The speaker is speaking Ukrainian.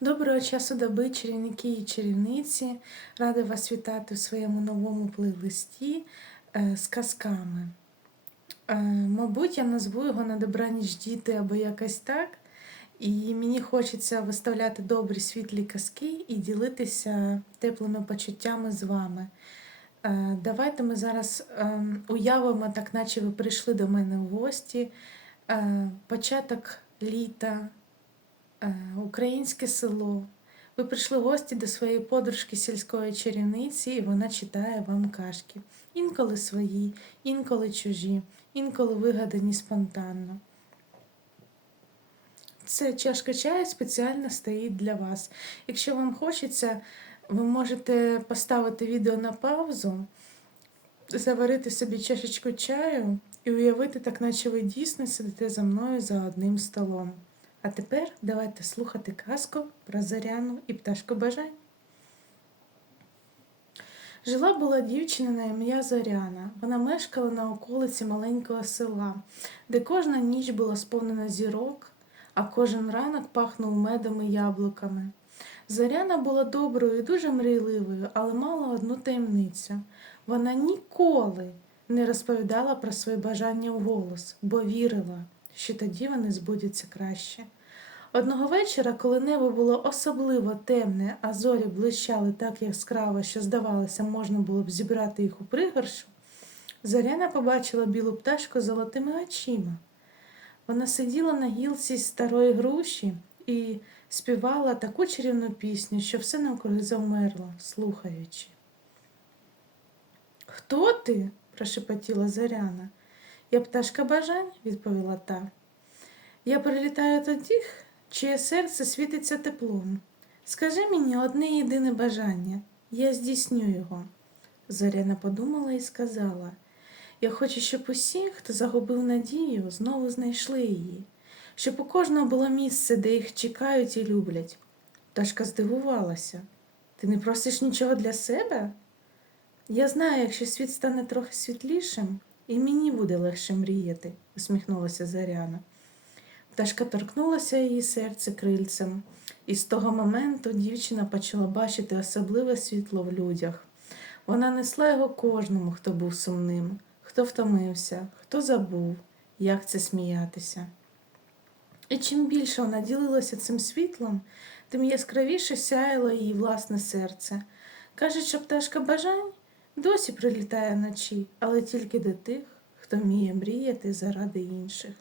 Доброго часу доби, чарівники і чарівниці. Рада вас вітати в своєму новому плейлисті е, з казками. Е, мабуть, я назву його на добраніч діти або якось так. І мені хочеться виставляти добрі світлі казки і ділитися теплими почуттями з вами. Е, Давайте ми зараз е, уявимо, так наче ви прийшли до мене в гості. Початок літа, українське село. Ви прийшли в гості до своєї подружки сільської чарівниці, і вона читає вам кашки. Інколи свої, інколи чужі, інколи вигадані спонтанно. Це чашка чаю спеціально стоїть для вас. Якщо вам хочеться, ви можете поставити відео на паузу, заварити собі чашечку чаю і уявити, так наче ви дійсно сидите за мною за одним столом. А тепер давайте слухати казку про Заряну і пташку бажань. Жила була дівчина на ім'я Зоряна. Вона мешкала на околиці маленького села, де кожна ніч була сповнена зірок, а кожен ранок пахнув медом і яблуками. Зоряна була доброю і дуже мрійливою, але мала одну таємницю. Вона ніколи не розповідала про свої бажання вголос, бо вірила, що тоді вони збудуться краще. Одного вечора, коли небо було особливо темне, а зорі блищали так яскраво, що, здавалося, можна було б зібрати їх у пригоршу, Зоряна побачила білу пташку золотими очима. Вона сиділа на гілці старої груші і співала таку чарівну пісню, що все навкруги завмерло, слухаючи. Хто ти? прошепотіла Зоряна. Я пташка бажань, відповіла та. Я прилітаю до тих, чиє серце світиться теплом. Скажи мені одне єдине бажання, я здійсню його. Зоряна подумала і сказала Я хочу, щоб усі, хто загубив надію, знову знайшли її, щоб у кожного було місце, де їх чекають і люблять. Пташка здивувалася. Ти не просиш нічого для себе? Я знаю, якщо світ стане трохи світлішим, і мені буде легше мріяти, усміхнулася Заряна. Пташка торкнулася її серце крильцем, і з того моменту дівчина почала бачити особливе світло в людях. Вона несла його кожному, хто був сумним, хто втомився, хто забув, як це сміятися. І чим більше вона ділилася цим світлом, тим яскравіше сяяло її власне серце. Каже, що пташка бажань досі прилітає вночі, але тільки до тих, хто вміє мріяти заради інших.